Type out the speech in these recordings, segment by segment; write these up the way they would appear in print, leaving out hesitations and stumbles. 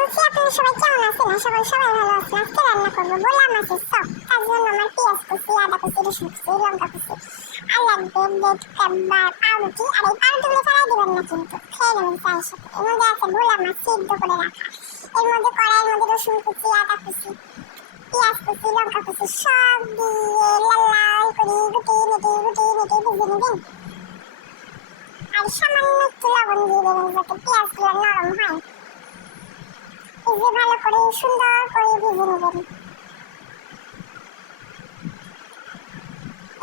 বলছি আপনারা সবাই কেমন আছেন? আশা করি সবাই ভালো আছেন। আজকে রান্না করবো ভোলা মাছের চপ। তার জন্য আমার পেঁয়াজ কুচি, আদা কুচি, রসুন কুচি, লঙ্কা কুচি আর লাগবে ব্রেড ক্রাম্বার, পাউরুটি। আর এই পাউরুটিগুলো ফেলাই দিবেন না কিন্তু, খেয়ে নেবেন চায়ের সাথে। এর মধ্যে আছে ভোলা মাছ সিদ্ধ করে রাখা। এর মধ্যে কড়াইয়ের মধ্যে রসুন কুচি, আদা কুচি, পেঁয়াজ কুচি, লঙ্কা কুচি সব দিয়ে লাল লাল করে গুটিয়ে ভেজে নেবেন। আর সামান্য একটু লবণ দিয়ে দেবেন যাতে পেঁয়াজগুলো নরম হয়। এই যে ভালো করে সুন্দর করে ভেজে নেবেন।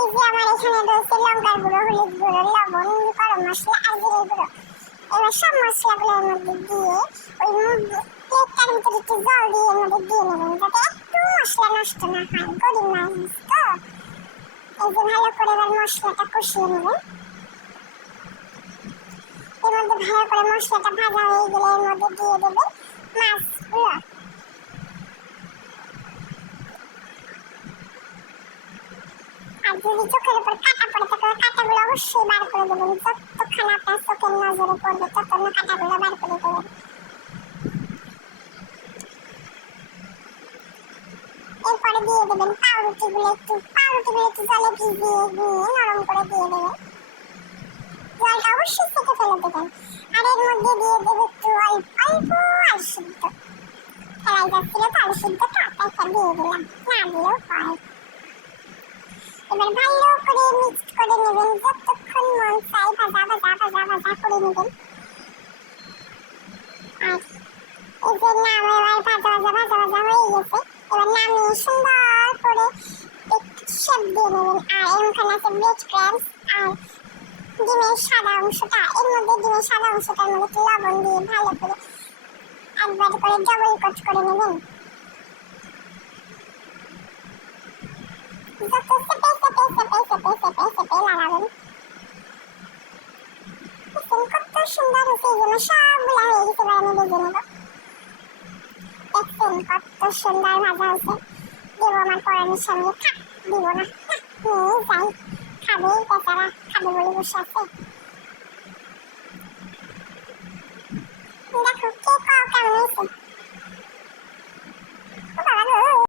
এই যে আমার এখানে রয়েছে লঙ্কার গুঁড়ো, হলুদ গুঁড়ো, লবণ, গরম মশলা আর জিরে গুঁড়ো। এবার সব মশলাগুলোর মধ্যে দিয়ে ওই প্লেটটার ভিতরে একটু জল দিয়ে এর মধ্যে দিয়ে নেবেন যাতে একটু মশলা নষ্ট না হয়। গরিব মানুষ তো, এই যে ভালো করে এবার মশলাটা কষিয়ে নেবেন। এর মধ্যে ভালো করে মশলাটা ভাজা হয়ে গেলে এর মধ্যে দিয়ে দেবেন মাছগুলো। আর যদি চোখের উপর কাটা পড়ে থাকে কাটাগুলো অবশ্যই বার করে দেবেন। যতক্ষণ আপনার চোখের নজরে পড়বে ততক্ষণ কাটাগুলো বার করে দেবেন। এরপরে দিয়ে দেবেন পাউরুটিগুলো একটু জলে ভিজিয়ে নিয়ে নরম করে দিয়ে দেবেন। জলটা অবশ্যই চেখে ফেলে দেবেন। আর এর মধ্যে দিয়ে দেবে একটু অল্প আলু সিদ্ধ। ফেলাই যাচ্ছিল তো আলু সিদ্ধটা, তাই দিয়ে দিলাম, না দিলেও হয়। এবার ভালো করে মিক্সড করে নেবেন যতক্ষণ মন চাই, ভাজা করে নেবেন। আর এই যে এবার ভাজা হয়ে গেছে। এবার নামিয়ে সুন্দর করে একটু শেপ দিয়ে নেবেন। আর এখানে আছে ব্রেড ক্রাম্বস আর ডিমের সাদা অংশটা। এর মধ্যে ডিমের সাদা অংশটার মধ্যে একটু লবণ দিয়ে ভালো করে একবার করে ডাবল কোট করে নেবেন। যত চেপে লাগাবেন। কত সুন্দর হয়েছে, এই জন্য সবগুলা হয়ে গেছে। এবার আমি ভেজে নেব। দেখছেন কত সুন্দর ভাজা হয়েছে। দেবো আমার পরানের সঙ্গে, থাক দিব না, নিয়ে যাই, খাবে বেচারা, খাবে বলে বসে আছে। দেখো কে কেমন হয়েছে।